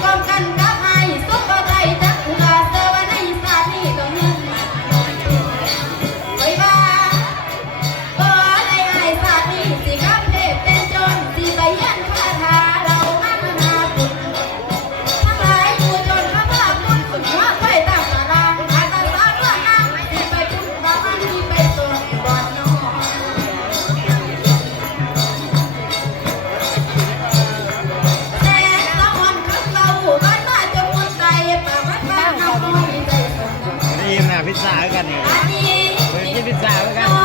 con กันเลยกินพิซซ่ามือนกัน